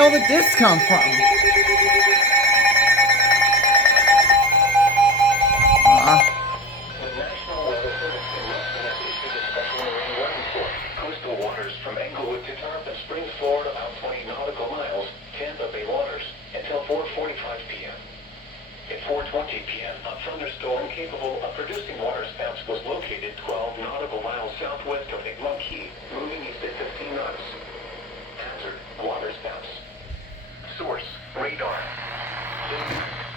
hell did this come from? The National Weather Service in Wilson has issued a special marine warning for coastal waters from Englewood to Tarpon Springs, Florida, about 20 nautical miles, Tampa Bay waters, until 4:45 p.m. At 4:20 p.m., a thunderstorm capable of producing waterspouts was located 12 nautical miles southwest of Egmont Key, moving east at 15 knots. Hazard: waterspouts. Source: radar.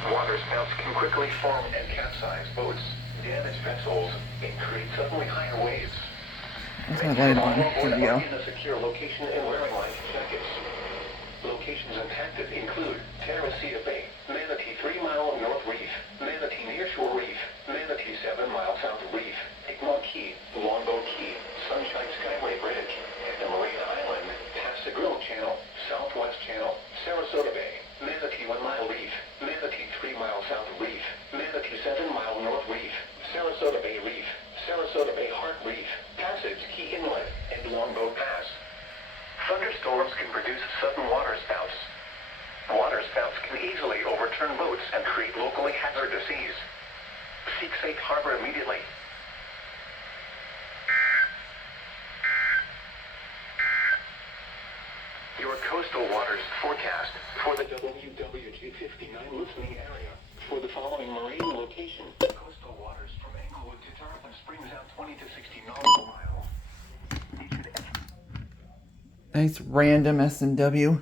Waterspouts can quickly form and capsize boats, damage vessels, and create suddenly higher waves. That's my light on. Here we go. In a secure location and wearing life jackets. Locations impacted include Terracea Bay, Manatee 3 Mile North Reef, Manatee Nearshore Reef, Manatee 7 Mile South Reef, Egmont Key, Longboat Key, Sunshine Skyway Bridge, and the Marina Island, Pascagoula Channel, Southwest Channel, Sarasota Bay, Manatee 1 Mile Reef, Manatee 3 Mile South Reef, Manatee 7 Mile North Reef, Sarasota Bay Reef, Sarasota Bay Heart Reef, Passage Key Inlet, and Longboat Pass. Thunderstorms can produce sudden waterspouts. Waterspouts can easily overturn boats and create locally hazardous seas. Seek safe harbor immediately. Your coastal waters forecast for the WWG59 listening area. For the following marine location, coastal waters from Englewood to Tarpon Springs out 20 to 60 nautical miles. Nice random SMW.